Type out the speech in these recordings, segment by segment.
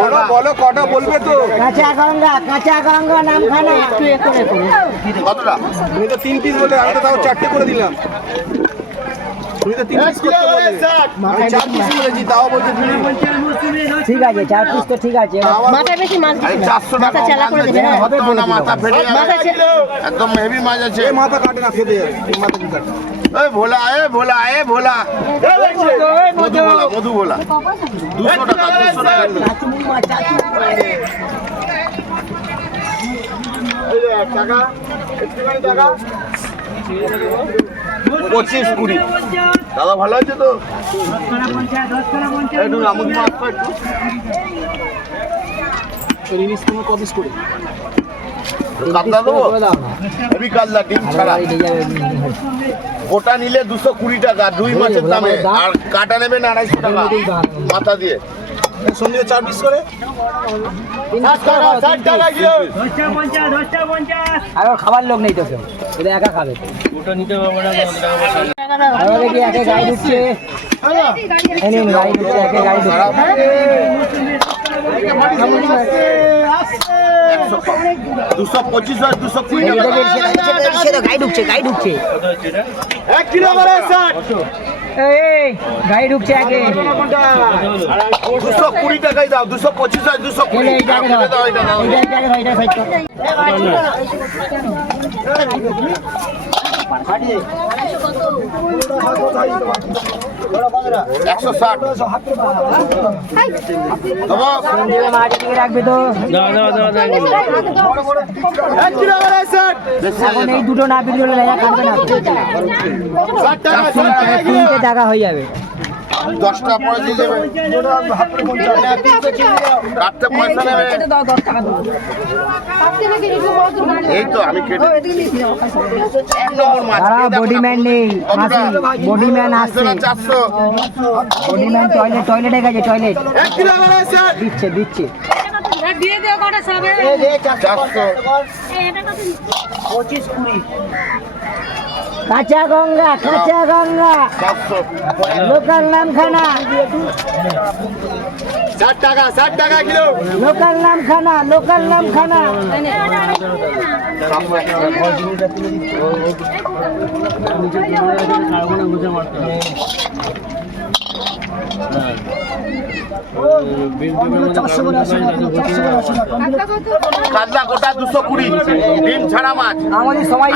বলো বলো কটা বলবে তো? কাঁচা গঙ্গা কাঁচা গঙ্গা নামখানা। একটু এ করে করো কতটা? তুমি তো তিন পিস বলে আমি তো তাও চারটে করে দিলাম। তুমি তো তিন পিস করতে বলে আমি চার পিস বলেছি তাও বলতে তুমি। ঠিক আছে চার পিস তো ঠিক আছে। মাথা বেশি মাছ আরে দিবে না। চারশো টাকা চালা করে দেবে হবে না মাথা ফেটে মাথা একদম হেভি মাছ আছে। এ মাথা কাটে না যাবে। মাথা কি কাটে? এই ভোলা এ ভোলা এ ভোলা। মধু ভোলা মধু ভোলা দুশো টাকা দুশো টাকা। পঁচিশ কুড়ি। দাদা ভালো আছে তো? একটু মাছ কোনো কপিস করে। কাতলা দেবো? হেভি কাতলা ডিম ছাড়া। গোটা নিলে দুশো কুড়ি টাকা দুই মাছের দামে। আর কাটা নেবেন আড়াইশো টাকা মাথা দিয়ে। সন্ধ্যে চার পিস করে। আর খাবার লোক নেই তো কেউ। এটা একা খাবে। আর ওরা কি একে গাড়ি ঢুকছে এই নিন, গাড়ি একে গাড়ি ঢুকছে দুশো পঁচিশ হয় দুশো কুড়ি এই টাকা দেখে এসে- এসে- এসে তো গাড়ি ঢুকছে গাড়ি ঢুকছে এই, গাই ঢুকছে একে দুশো কুড়ি টাকাই দাও দুশো পঁচিশ হয় দুশো কুড়ি এলে এখন এই দুটো না বিক্রি হলে টাকা হয়ে যাবে। দশটা পরে দিয়ে দেবে। কাটতে পয়সা নেবে এই তো আমি কেটে এক নম্বর মাছ তারা এই দেখো বডি না, ম্যান নেই কতটা? বডি আসছে চারশো? বডি ম্যান টয়লেট টয়লেটে গেছে টয়লেট। দিচ্ছে দিচ্ছে। দিয়ে দিও কটা সবে। চারশো। কাঁচা গঙ্গা কাঁচা গঙ্গা। লোকাল নামখানা। ষাট টাকা ষাট টাকা kilo. Local Namkhana local Namkhana. কাতলা গোটা দুশো কুড়ি ডিম ছাড়া মাছ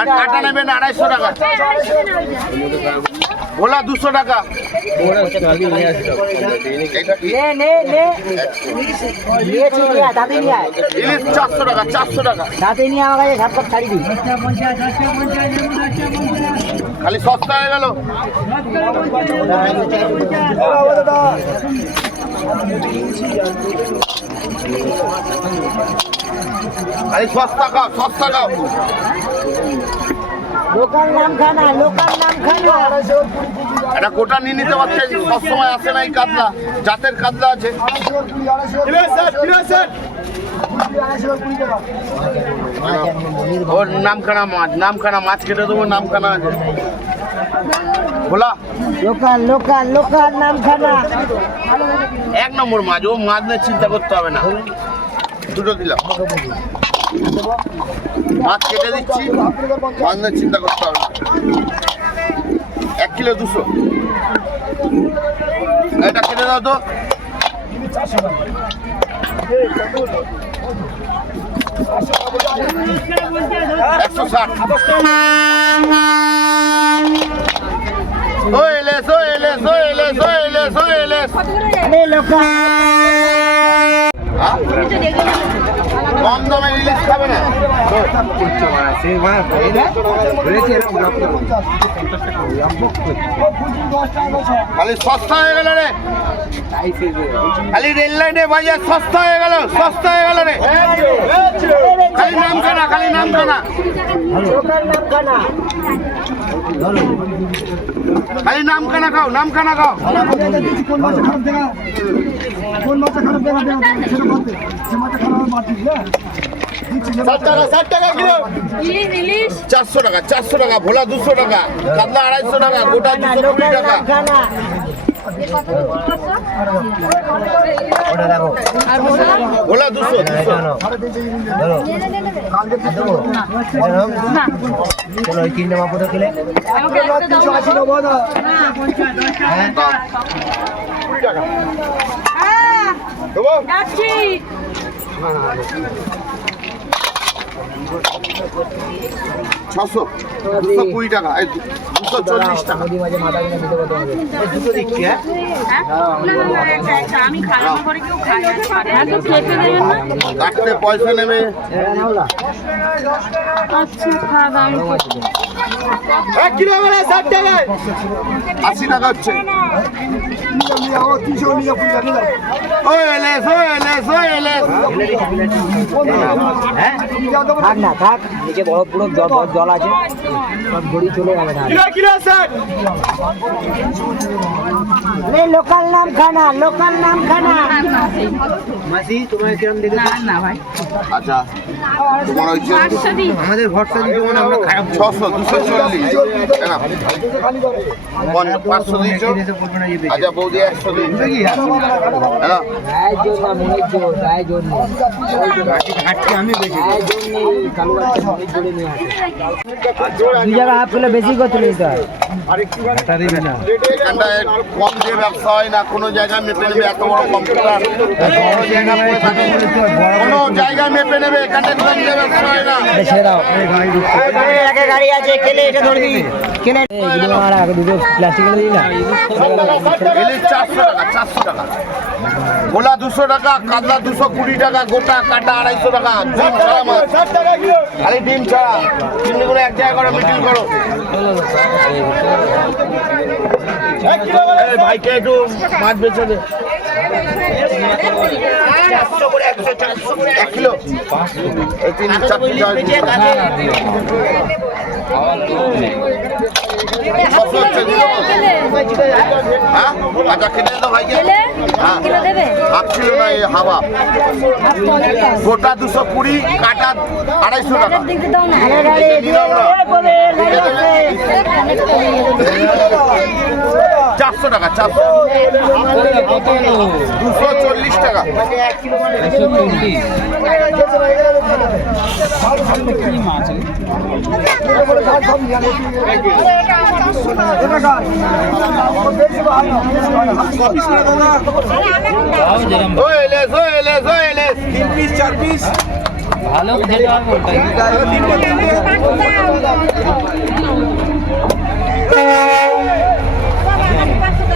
আর কাটা নেবেন আড়াইশো টাকা ভোলা দুশো টাকা চারশো টাকা চারশো টাকা নিয়ে খালি সস্তা হয়ে গেল। খালি সস্তা খাও সস্তা খাও। লোকাল নামখানা লোকাল নামখানা একটা গোটা নিয়ে নিতে পারছে সবসময় আসে না এই কাতলা জাতের কাতলা আছে। ওর নামখানা মাছ নামখানা মাছ কেটে দেবো নামখানা আছে। ভোলা লোকাল লোকাল লোকাল নামখানা। এক নম্বর মাছ ও মাছ নিয়ে চিন্তা করতে হবে না। দুটো দিলাম। মাছ কেটে দিচ্ছি মাছ নিয়ে চিন্তা করতে হবে না। এক কিলো দুশো। এটা কেটে দাও তো। একশো ষাট। ও এলেস ও এলেস ও এলেস ও এলেস ও এলেস আরে লোকাল হ্যাঁ? খালি সস্তা হয়ে গেল রে। খালি রেল লাইনে বাজার সস্তা হয়ে গেল, সস্তা হয়ে গেল রে। খালি নাম খানা খালি নাম লোকাল খালি নাম খানা খাও নাম খানা খাও। কোন মাছ খারাপ দেখা, কোন মাছ খারাপ দেখা। টাকা টাকা চারশো টাকা চারশো টাকা ভোলা দুশো টাকা কাতলা আড়াইশো টাকা গোটা দুশো কুড়ি টাকা। ওটা দুশো কিলে না হ্যাঁ। হ্যাঁ, যাচ্ছি ছশো দুশো কুড়ি টাকা এই দুশো চল্লিশ টাকা। দুটো দিচ্ছি হ্যাঁ? হ্যাঁ? হ্যাঁ? কাটতে পয়সা নেবে আচ্ছা। এক কিলো মানে ষাট টাকায় আশি টাকা হচ্ছে হ্যাঁ থাক না থাক নিচে বড় পুরো জল আছে সব গড়ি চলে যাবে না কিলো ষাট লোকাল নাম খানা লোকাল নাম খানা মাসি তোমার কিরম দেখে না, না, ভাই। আচ্ছা তোমার হচ্ছে আমাদের ভরসা দিতে মানে আমরা খারাপ ছশো দুশো চল্লিশ। টাকা পঞ্চ- পাঁচশো দিয়েছ? আচ্ছা বৌদি একশো দিয়েছ। হ্যাঁ গায়ের জোর না মনের জোর গায়ের জোর নেই আমি গায়ের জোর নেই কালু বাচ্চা মনের জোরে নিয়ে আসে দু জায়গা হাফ কিলো বেশি করতে নিতে হয় এখানটায় কম দিয়ে ব্যবসা হয় না কোনো জায়গায় মেপে নেবে এত বড় কম্পিউটার এত বড় জায়গা পড়ে থাকে কোনো জায়গায় মেপে নেবে এখানটায় কম হয় না। গাড়ি আছে কেলে এটা ধরবি? কেলে দুটো দিই না? চারশো টাকা চারশো টাকা। গোলা দুশো টাকা কাতলা দুশো কুড়ি টাকা গোটা কাটা আড়াইশো টাকা ডিম ছাড়া মাছ। খালি ডিম ছাড়া। চিংড়ি করে এক জায়গায় করে মিটিং করো। একটু বেছে গোটা দুশো কুড়ি কাটা আড়াইশো টাকা চারশো টাকা চারশো। দুশো চল্লিশ টাকা। তিন পিস চার পিস ভালো